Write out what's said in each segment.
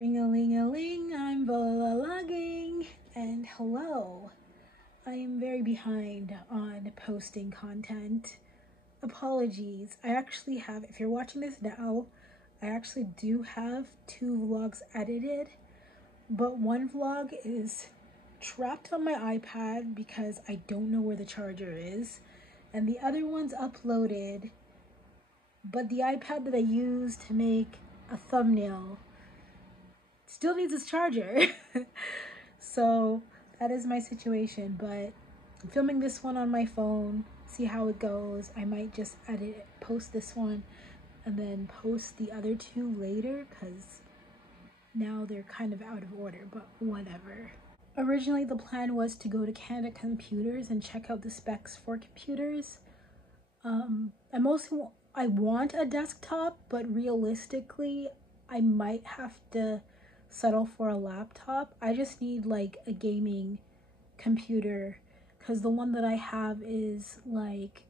Ring-a-ling-a-ling, I'm vlogging, and hello. I am very behind on posting content. Apologies. I actually have, if you're watching this now, I actually do have 2 vlogs edited, but one vlog is trapped on my iPad because I don't know where the charger is, and the other one's uploaded, but the iPad that I used to make a thumbnail still needs its charger. So that is my situation, but I'm filming this one on my phone, see how it goes. I might just edit it, post this one, and then post the other 2 later because now they're kind of out of order, but whatever. Originally the plan was to go to Canada Computers and check out the specs for computers. I want a desktop, but realistically I might have to settle for a laptop. I just need like a gaming computer because the one that I have is like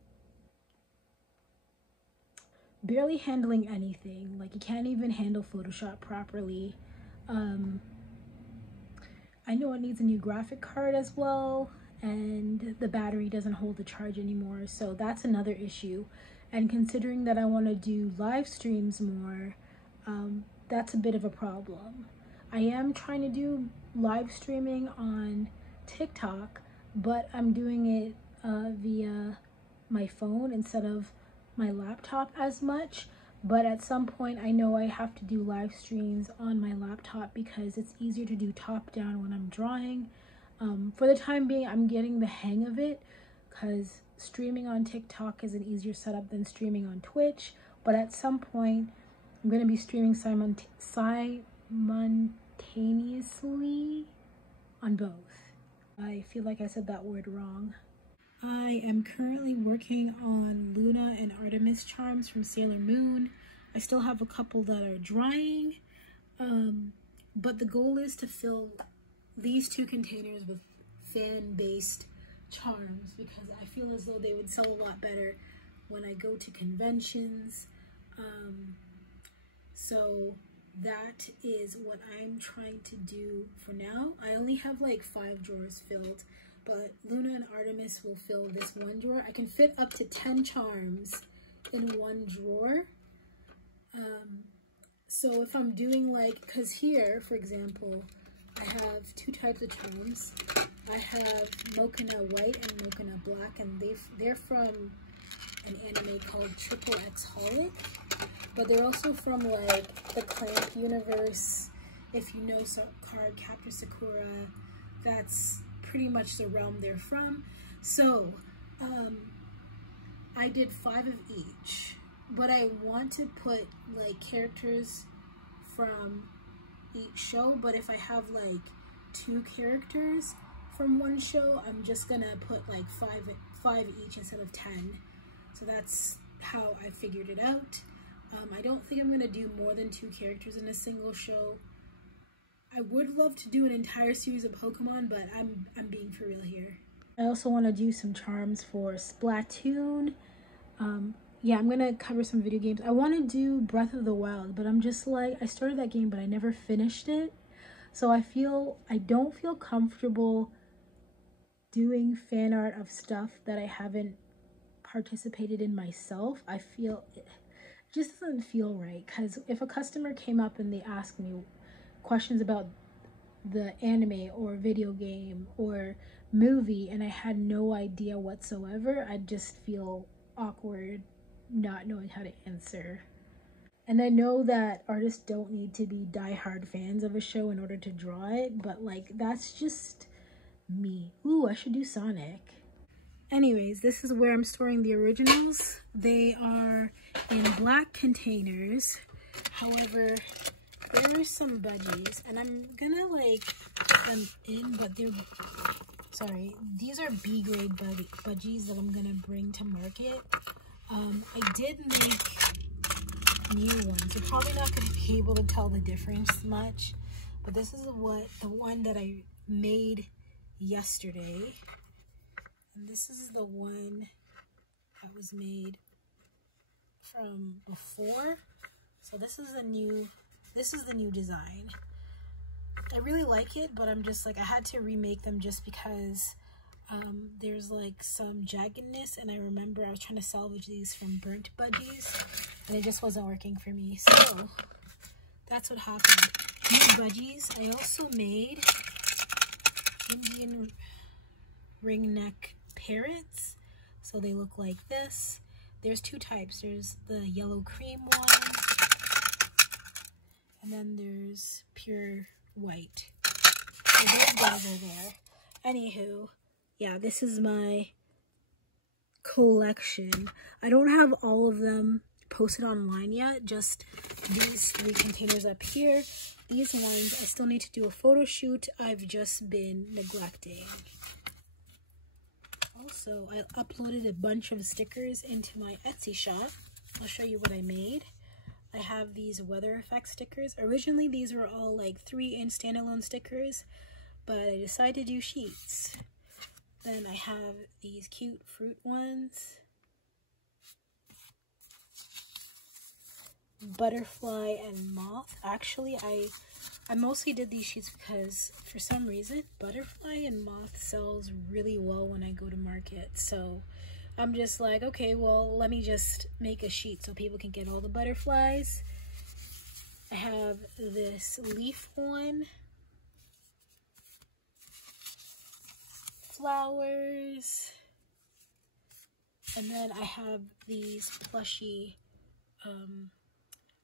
barely handling anything. Like you can't even handle Photoshop properly. I know it needs a new graphic card as well, and the battery doesn't hold the charge anymore, so that's another issue. And considering that I want to do live streams more, that's a bit of a problem. I am trying to do live streaming on TikTok, but I'm doing it via my phone instead of my laptop as much. But at some point I know I have to do live streams on my laptop because it's easier to do top down when I'm drawing. For the time being, I'm getting the hang of it because streaming on TikTok is an easier setup than streaming on Twitch. But at some point I'm going to be streaming simultaneously on both. I feel like I said that word wrong. I am currently working on Luna and Artemis charms from Sailor Moon. I still have a couple that are drying, but the goal is to fill these 2 containers with fan-based charms because I feel as though they would sell a lot better when I go to conventions. So that is what I'm trying to do for now. I only have like 5 drawers filled, but Luna and Artemis will fill this 1 drawer. I can fit up to 10 charms in 1 drawer. So if I'm doing like, because here, for example, I have 2 types of charms. I have Mochina White and Mochina Black, and they're from an anime called Triple X-Holic, but they're also from like the Clamp universe. If you know Card Captor Sakura, that's pretty much the realm they're from. So I did 5 of each, but I want to put like characters from each show. But if I have like 2 characters from 1 show, I'm just gonna put like 5 each instead of 10. So that's how I figured it out. I don't think I'm gonna do more than 2 characters in a single show. I would love to do an entire series of Pokemon, but I'm being for real here. I also want to do some charms for Splatoon. Yeah, I'm gonna cover some video games. I want to do Breath of the Wild, but I'm just like, I started that game but I never finished it, so I don't feel comfortable doing fan art of stuff that I haven't participated in myself. I feel it just doesn't feel right, because if a customer came up and they asked me questions about the anime or video game or movie and I had no idea whatsoever, I'd just feel awkward not knowing how to answer. And I know that artists don't need to be diehard fans of a show in order to draw it, but like that's just me. Ooh, I should do Sonic. Anyways, this is where I'm storing the originals. They are in black containers. However, there are some budgies, and I'm gonna like put them in, but sorry, these are B-grade budgies that I'm gonna bring to market. I did make new ones. You're probably not gonna be able to tell the difference much, but this is the one that I made yesterday, and this is the one that was made from before. So this is the new design. I really like it, but I'm just like, I had to remake them just because there's like some jaggedness, and I remember I was trying to salvage these from burnt budgies and it just wasn't working for me. So that's what happened. These budgies, I also made Indian ringneck parrots. So they look like this. There's two types. There's the yellow cream one, and then there's pure white. So those guys are there. Anywho, yeah, this is my collection. I don't have all of them posted online yet, just these 3 containers up here. These ones, I still need to do a photo shoot. I've just been neglecting. Also, I uploaded a bunch of stickers into my Etsy shop. I'll show you what I made. I have these weather effect stickers. Originally, these were all like 3-inch standalone stickers, but I decided to do sheets. Then I have these cute fruit ones. Butterfly and moth. Actually, I mostly did these sheets because for some reason butterfly and moth sells really well when I go to market. So I'm just like, okay, well, let me just make a sheet so people can get all the butterflies. I have this leaf one, flowers, and then I have these plushy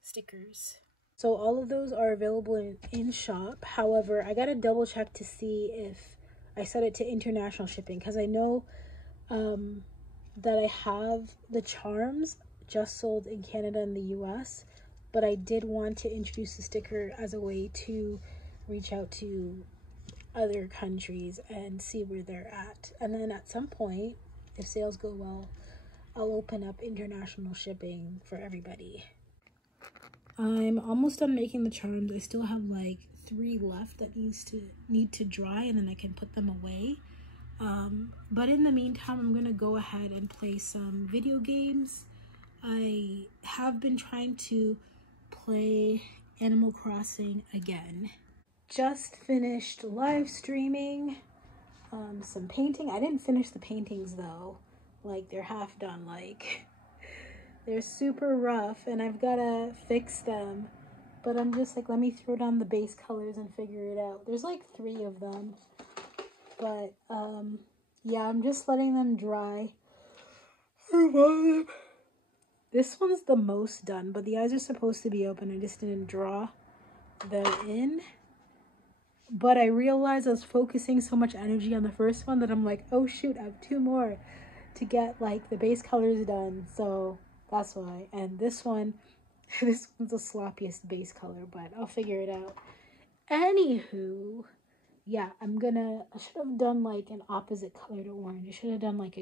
stickers. So all of those are available in shop. However, I gotta double check to see if I set it to international shipping, because I know that I have the charms just sold in Canada and the US, but I did want to introduce the sticker as a way to reach out to other countries and see where they're at. And then at some point, if sales go well, I'll open up international shipping for everybody. I'm almost done making the charms. I still have like 3 left that need to dry, and then I can put them away. But in the meantime, I'm gonna go ahead and play some video games. I have been trying to play Animal Crossing again. Just finished live streaming some painting. I didn't finish the paintings though. Like, they're half done. Like, they're super rough and I've gotta fix them. But I'm just like, let me throw down the base colors and figure it out. There's like 3 of them. But yeah, I'm just letting them dry. This one's the most done, but the eyes are supposed to be open. I just didn't draw them in. But I realized I was focusing so much energy on the first one that I'm like, oh shoot, I have 2 more to get like the base colors done. So that's why. And this one, this one's the sloppiest base color, but I'll figure it out. Anywho, yeah, I should have done like an opposite color to orange. I should have done like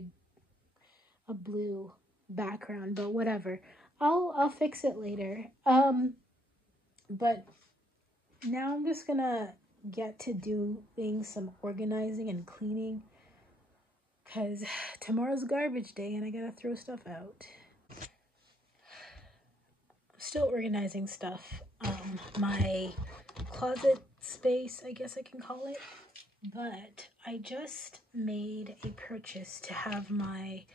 a blue background, but whatever. I'll fix it later. But now I'm just gonna get to doing some organizing and cleaning, because tomorrow's garbage day and I gotta throw stuff out. I'm still organizing stuff. My closet space, I guess I can call it. But I just made a purchase to have my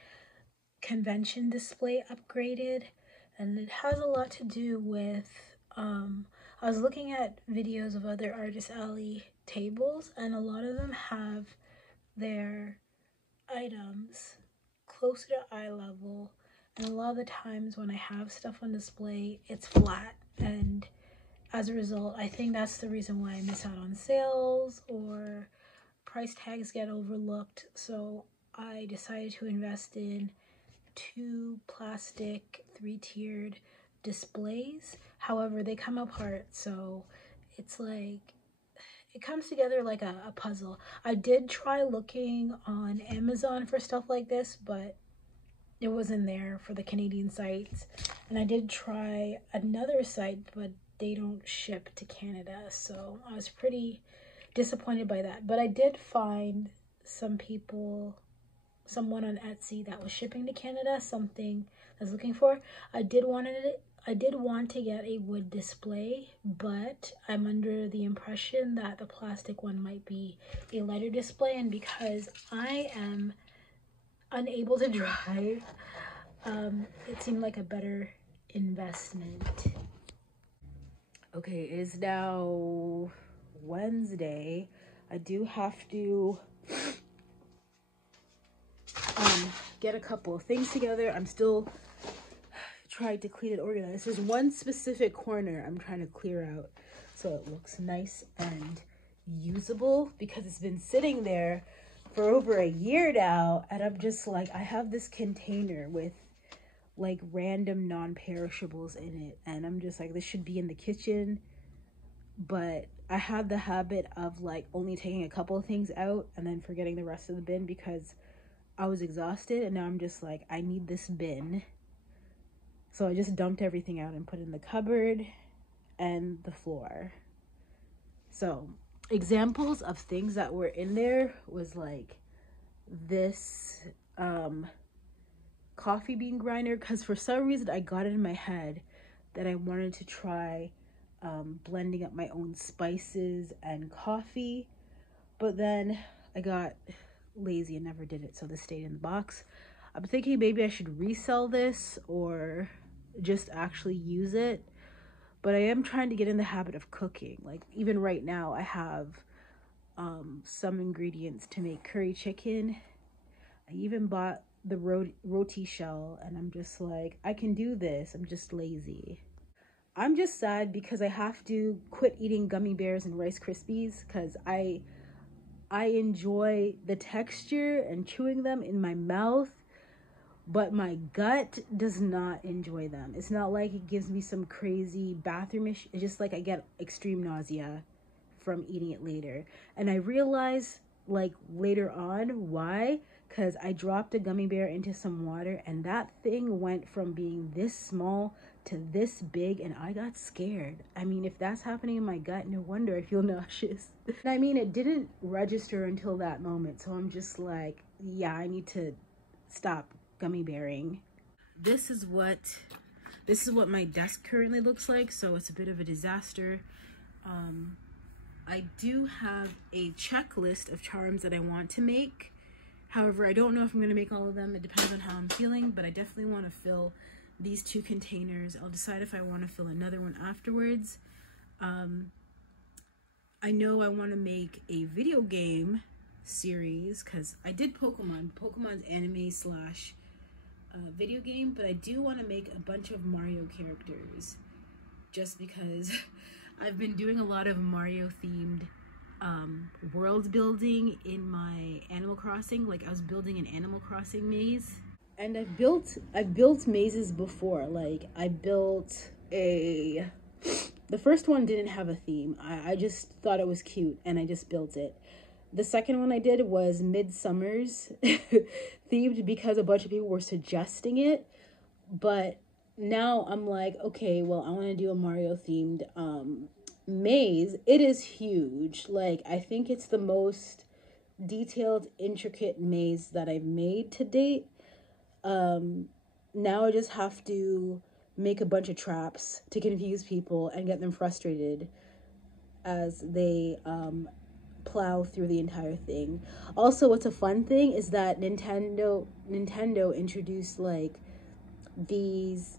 convention display upgraded, and it has a lot to do with I was looking at videos of other Artist Alley tables, and a lot of them have their items closer to eye level, and a lot of the times when I have stuff on display, it's flat, and as a result, I think that's the reason why I miss out on sales or price tags get overlooked. So I decided to invest in 2 plastic 3-tiered displays. However, they come apart, so it's like, it comes together like a puzzle. I did try looking on Amazon for stuff like this, but it wasn't there for the Canadian sites. And I did try another site, but they don't ship to Canada, so I was pretty disappointed by that. But I did find someone on Etsy that was shipping to Canada, something I was looking for. I did want I did want to get a wood display, but I'm under the impression that the plastic one might be a lighter display, and because I am unable to drive, it seemed like a better investment. Okay, it is now Wednesday. I do have to get a couple of things together. I'm still trying to clean and organize. There's one specific corner I'm trying to clear out so it looks nice and usable, because it's been sitting there for over a year now, and I'm just like, I have this container with like random non-perishables in it, and I'm just like, this should be in the kitchen, but I had the habit of like only taking a couple of things out and then forgetting the rest of the bin because I was exhausted, and now I'm just like, I need this bin. So I just dumped everything out and put it in the cupboard and the floor. So examples of things that were in there was like this coffee bean grinder, because for some reason I got it in my head that I wanted to try blending up my own spices and coffee, but then I got lazy and never did it, so this stayed in the box. I'm thinking maybe I should resell this or just actually use it, but I am trying to get in the habit of cooking. Like even right now I have some ingredients to make curry chicken. I even bought the roti shell, and I'm just like, I can do this, I'm just lazy. I'm just sad because I have to quit eating gummy bears and Rice Krispies because I enjoy the texture and chewing them in my mouth, but my gut does not enjoy them. It's not like it gives me some crazy bathroomish. It's just like I get extreme nausea from eating it later. And I realize like later on why, because I dropped a gummy bear into some water and that thing went from being this small to this big, and I got scared. I mean, if that's happening in my gut, no wonder I feel nauseous. I mean, it didn't register until that moment, so I'm just like, yeah, I need to stop gummy bearing. This is what my desk currently looks like, so it's a bit of a disaster. I do have a checklist of charms that I want to make. However, I don't know if I'm going to make all of them. It depends on how I'm feeling, but I definitely want to fill these 2 containers. I'll decide if I want to fill another one afterwards. I know I want to make a video game series because I did Pokemon's anime slash video game, but I do want to make a bunch of Mario characters just because I've been doing a lot of Mario themed world building in my Animal Crossing. Like I was building an Animal Crossing maze, and I've built mazes before. Like I built the first one didn't have a theme. I just thought it was cute and I just built it. The second one I did was Midsummer's themed because a bunch of people were suggesting it, but now I'm like, okay, well, I want to do a Mario themed maze. It is huge. Like I think it's the most detailed, intricate maze that I've made to date. Now I just have to make a bunch of traps to confuse people and get them frustrated as they plow through the entire thing. Also, what's a fun thing is that Nintendo introduced like these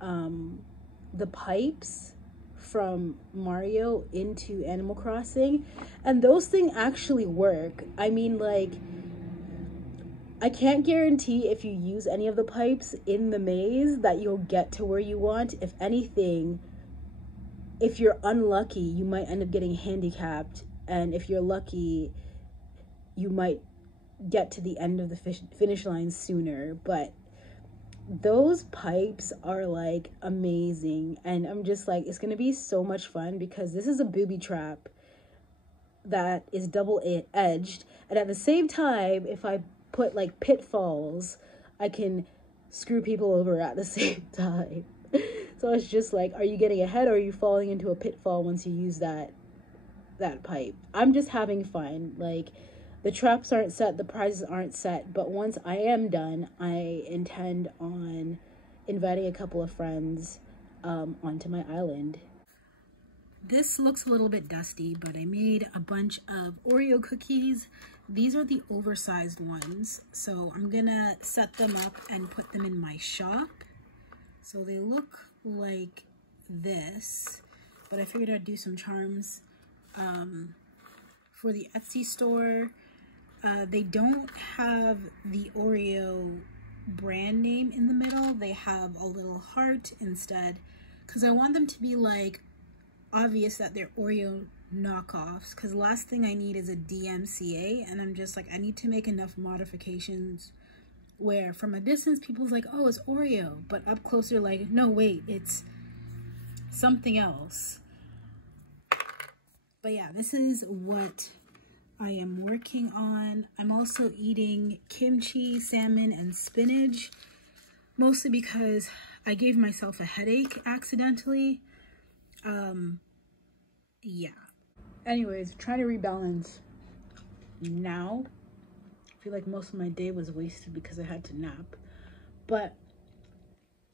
the pipes from Mario into Animal Crossing, and those things actually work. I mean, like, I can't guarantee if you use any of the pipes in the maze that you'll get to where you want. If anything, if you're unlucky, you might end up getting handicapped, and if you're lucky, you might get to the end of the finish line sooner. But those pipes are like amazing, and I'm just like, it's gonna be so much fun because this is a booby trap that is double-edged, and at the same time, if I put like pitfalls, I can screw people over at the same time. So it's just like, are you getting ahead or are you falling into a pitfall once you use that pipe? I'm just having fun. Like, the traps aren't set, the prizes aren't set, but once I am done, I intend on inviting a couple of friends onto my island. This looks a little bit dusty, but I made a bunch of Oreo cookies. These are the oversized ones, so I'm gonna set them up and put them in my shop. So they look like this, but I figured I'd do some charms for the Etsy store. They don't have the Oreo brand name in the middle. They have a little heart instead, because I want them to be like obvious that they're Oreo knockoffs, because the last thing I need is a DMCA, and I'm just like, I need to make enough modifications where from a distance people's like, oh, it's Oreo, but up close they're like, no wait, it's something else. But yeah, this is what I am working on. I'm also eating kimchi, salmon, and spinach, mostly because I gave myself a headache accidentally. Yeah. Anyways, trying to rebalance now. I feel like most of my day was wasted because I had to nap. But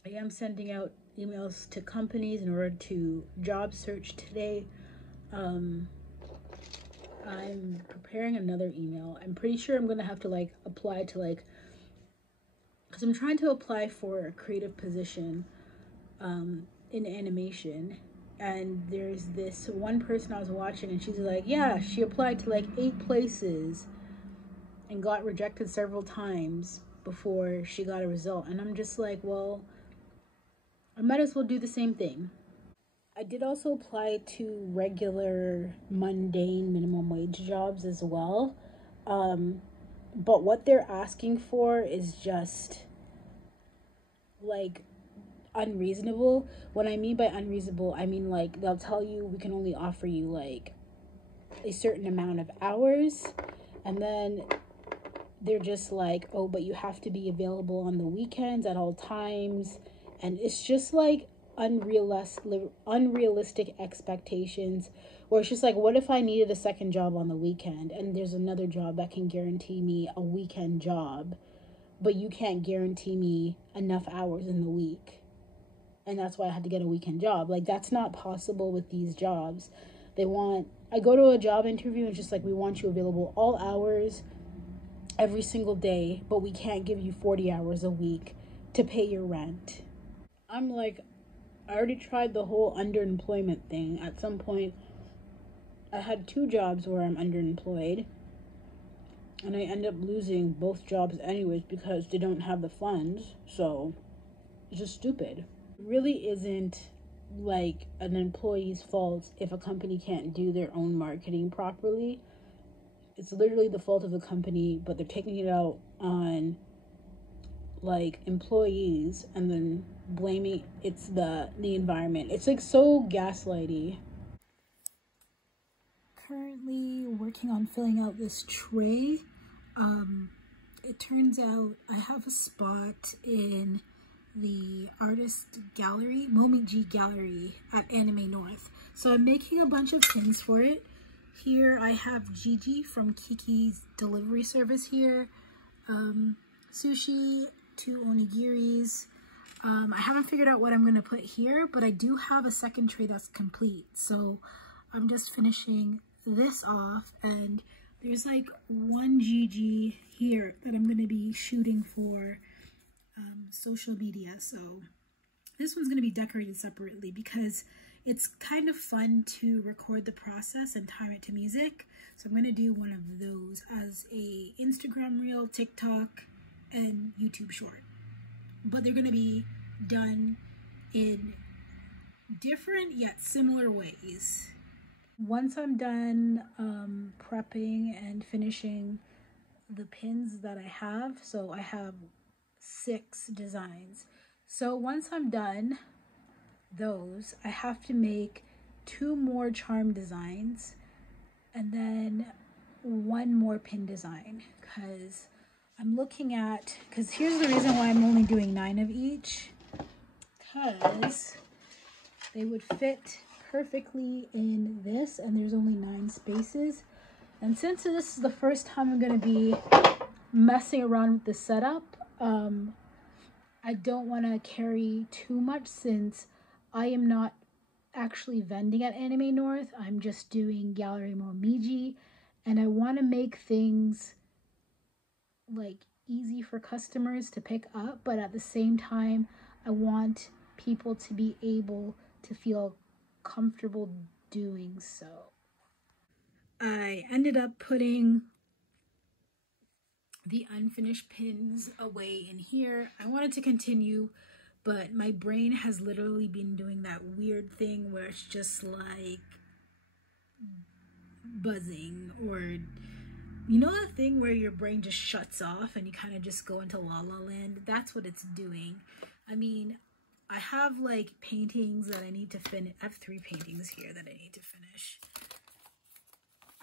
I am sending out emails to companies in order to job search today. I'm preparing another email. I'm pretty sure I'm gonna have to like apply to like, because I'm trying to apply for a creative position in animation. And there's this one person I was watching, and she's like, yeah, she applied to like 8 places and got rejected several times before she got a result. And I'm just like, well, I might as well do the same thing. I did also apply to regular mundane minimum wage jobs as well. But what they're asking for is just like unreasonable. What I mean by unreasonable, I mean like they'll tell you we can only offer you like a certain amount of hours, and then they're just like, oh, but you have to be available on the weekends at all times. And it's just like unrealistic expectations, where it's just like, what if I needed a second job on the weekend and there's another job that can guarantee me a weekend job, but you can't guarantee me enough hours in the week, and that's why I had to get a weekend job. Like, that's not possible with these jobs. I go to a job interview and it's just like, we want you available all hours every single day, but we can't give you 40 hours a week to pay your rent. I'm like, I already tried the whole underemployment thing. At some point, I had 2 jobs where I'm underemployed, and I end up losing both jobs anyways because they don't have the funds. So it's just stupid. It really isn't like an employee's fault if a company can't do their own marketing properly. It's literally the fault of the company, but they're taking it out on like employees and then blaming it's the environment. It's like so gaslighty. Currently working on filling out this tray. It turns out I have a spot in the artist gallery, Momiji Gallery at Anime North. So I'm making a bunch of pins for it. Here I have Gigi from Kiki's delivery service here. Sushi, 2 onigiris. I haven't figured out what I'm going to put here, but I do have a second tray that's complete. So I'm just finishing this off, and there's like 1 Gigi here that I'm going to be shooting for social media. So this one's going to be decorated separately because it's kind of fun to record the process and time it to music. So I'm going to do one of those as a Instagram reel, TikTok, and YouTube short. But they're going to be done in different yet similar ways. Once I'm done prepping and finishing the pins that I have, so I have 6 designs. So once I'm done those, I have to make 2 more charm designs and then 1 more pin design, because I'm looking at, because here's the reason why I'm only doing 9 of each, because they would fit perfectly in this, and there's only 9 spaces. And since this is the first time I'm going to be messing around with the setup, I don't want to carry too much, since I am not actually vending at Anime North. I'm just doing Gallery Momiji, and I want to make things like easy for customers to pick up, but at the same time I want people to be able to feel comfortable doing so. I ended up putting the unfinished pins away in here. I wanted to continue, but my brain has literally been doing that weird thing where it's just like buzzing, or you know that thing where your brain just shuts off and you kind of just go into la la land? That's what it's doing. I mean, I have like paintings that I need to finish. I have 3 paintings here that I need to finish.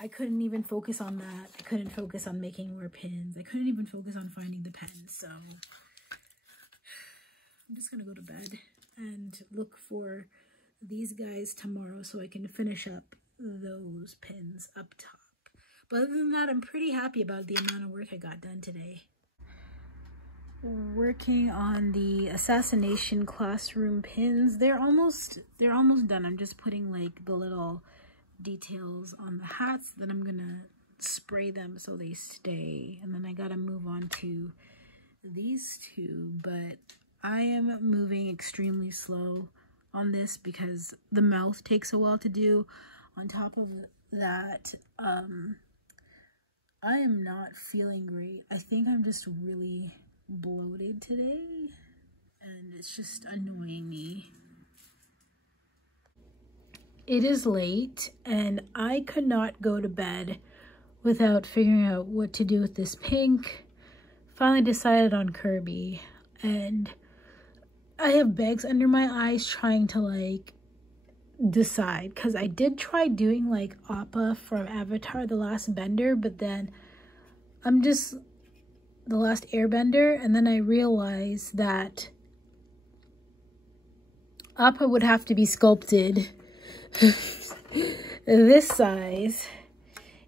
I couldn't even focus on that. I couldn't focus on making more pins. I couldn't even focus on finding the pens. So I'm just gonna go to bed and look for these guys tomorrow so I can finish up those pins up top. But other than that, I'm pretty happy about the amount of work I got done today. Working on the assassination classroom pins. They're almost done. I'm just putting like the little details on the hats. Then I'm gonna spray them so they stay. And then I gotta move on to these 2. But I am moving extremely slow on this because the mouth takes a while to do. On top of that, I am not feeling great. I think I'm just really bloated today, and it's just annoying me. It is late, and I could not go to bed without figuring out what to do with this pink. Finally decided on Kirby, and I have bags under my eyes trying to like decide, because I did try doing like Appa from Avatar The Last Bender, but then I'm just The Last Airbender, and then I realized that Appa would have to be sculpted this size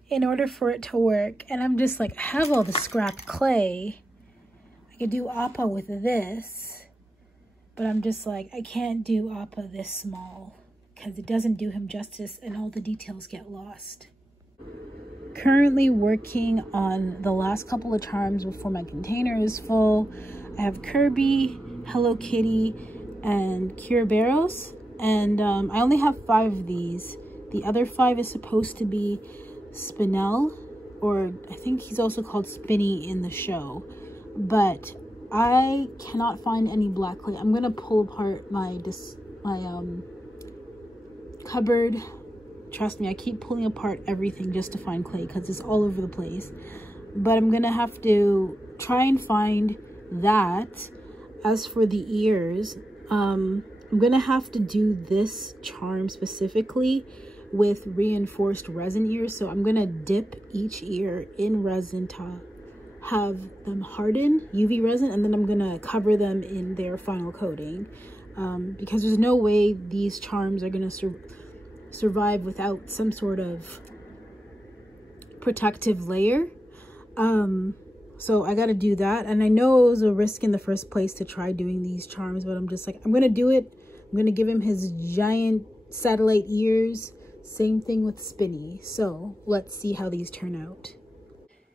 in order for it to work. And I'm just like, I have all the scrap clay. I could do Appa with this, but I'm just like, I can't do Appa this small because it doesn't do him justice and all the details get lost. Currently working on the last couple of charms before my container is full. I have Kirby, Hello Kitty, and Kiraberos, and I only have 5 of these. The other 5 is supposed to be Spinel, or I think he's also called Spinny in the show, but I cannot find any black clay. I'm gonna pull apart my cupboard. Trust me, I keep pulling apart everything just to find clay because it's all over the place. But I'm gonna have to try and find that. As for the ears, I'm gonna have to do this charm specifically with reinforced resin ears. So I'm gonna dip each ear in resin to have them harden, UV resin, and then I'm gonna cover them in their final coating. Because there's no way these charms are gonna survive without some sort of protective layer. So I gotta do that, and I know it was a risk in the first place to try doing these charms, but I'm just like, I'm gonna do it. I'm gonna give him his giant satellite ears. Same thing with Spinny. So let's see how these turn out.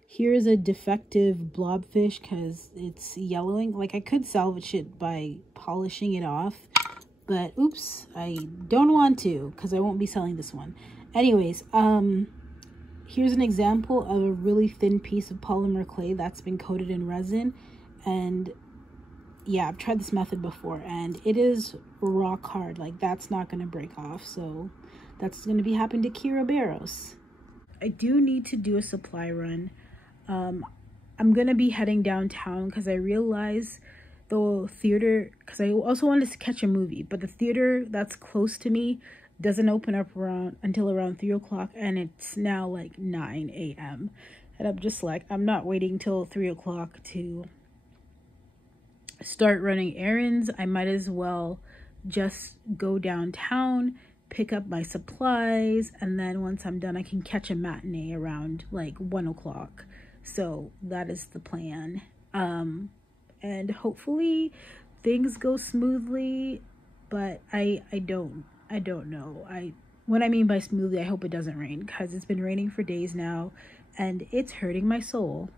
Here's a defective blobfish because it's yellowing. Like, I could salvage it by polishing it off, but oops, I don't want to because I won't be selling this one. Anyways, here's an example of a really thin piece of polymer clay that's been coated in resin. And yeah, I've tried this method before and it is rock hard. Like, that's not going to break off. So that's going to be happening to Kiraberos. I do need to do a supply run. I'm going to be heading downtown because I realized the theater, because I also wanted to catch a movie, but the theater that's close to me doesn't open up until around 3 o'clock, and it's now like 9 a.m. And I'm just like, I'm not waiting till 3 o'clock to start running errands. I might as well just go downtown, pick up my supplies, and then once I'm done, I can catch a matinee around like 1 o'clock. So that is the plan. And hopefully things go smoothly. but I don't know. What I mean by smoothly, I hope it doesn't rain, because it's been raining for days now and it's hurting my soul.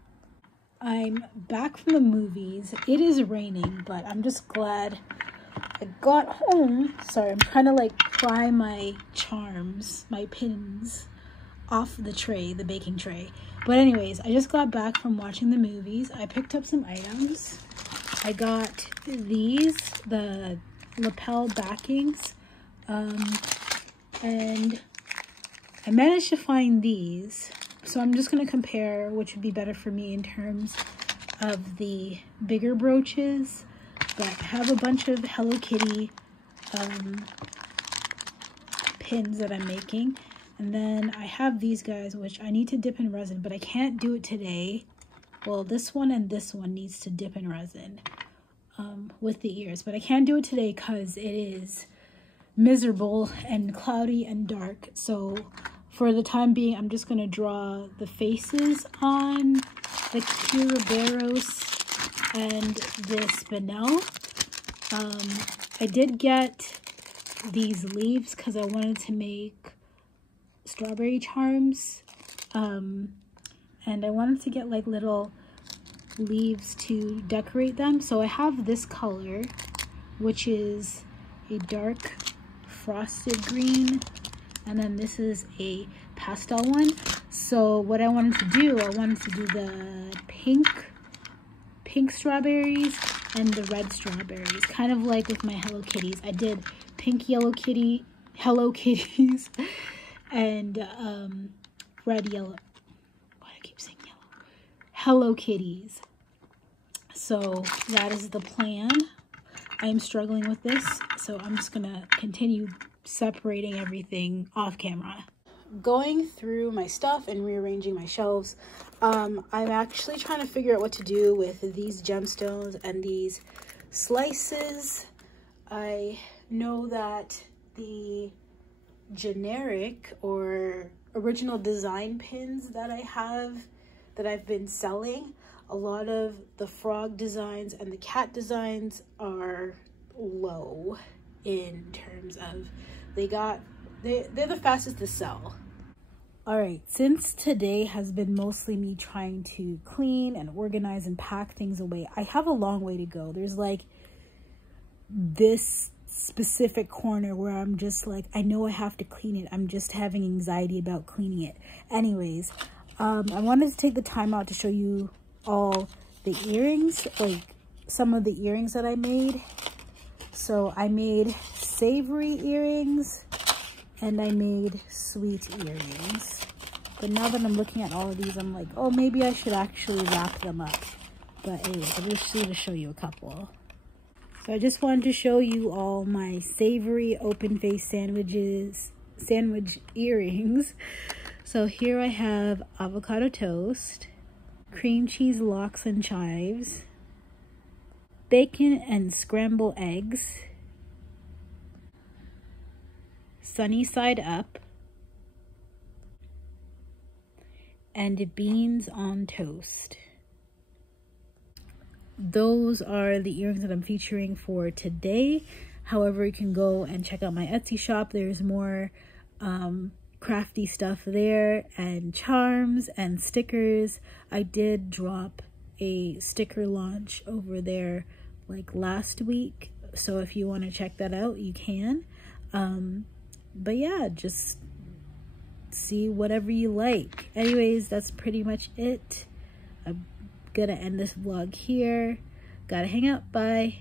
I'm back from the movies. It is raining, but I'm just glad I got home. Sorry, I'm trying to like pry my charms, my pins off the tray, the baking tray. But anyways, I just got back from watching the movies. I picked up some items. I got these, the lapel backings, and I managed to find these. So I'm just going to compare which would be better for me in terms of the bigger brooches. But I have a bunch of Hello Kitty pins that I'm making. And then I have these guys, which I need to dip in resin, but I can't do it today. Well, this one and this one needs to dip in resin with the ears. But I can't do it today because it is miserable and cloudy and dark. So for the time being, I'm just going to draw the faces on the Kiraberos and the Spinel. I did get these leaves because I wanted to make strawberry charms, and I wanted to get like little leaves to decorate them. So I have this color, which is a dark frosted green, and then this is a pastel one. So what I wanted to do, I wanted to do the pink strawberries and the red strawberries, kind of like with my Hello Kitties. I did pink Hello Kitties and red yellow. Why do I keep saying yellow? Hello Kitties. So that is the plan. I am struggling with this, so I'm just gonna continue separating everything off camera. Going through my stuff and rearranging my shelves, I'm actually trying to figure out what to do with these gemstones and these slices. I know that the generic or original design pins that I have, that I've been selling, a lot of the frog designs and the cat designs are low in terms of they're the fastest to sell. All right, since today has been mostly me trying to clean and organize and pack things away, I have a long way to go. There's like this specific corner where I'm just like, I know I have to clean it. I'm just having anxiety about cleaning it. Anyways, I wanted to take the time out to show you all the earrings, like some of the earrings that I made. So I made savory earrings and I made sweet earrings. But now that I'm looking at all of these, I'm like, oh, maybe I should actually wrap them up. But anyways, I'm just going to show you a couple. So I just wanted to show you all my savory open face sandwich earrings. So here I have avocado toast, cream cheese lox and chives, bacon and scrambled eggs, sunny side up, and beans on toast. Those are the earrings that I'm featuring for today. However, you can go and check out my Etsy shop. There's more crafty stuff there, and charms and stickers. I did drop a sticker launch over there like last week, so if you want to check that out, you can. But yeah, just see whatever you like. Anyways, that's pretty much it. I'm gonna end this vlog here. Gotta hang up. Bye.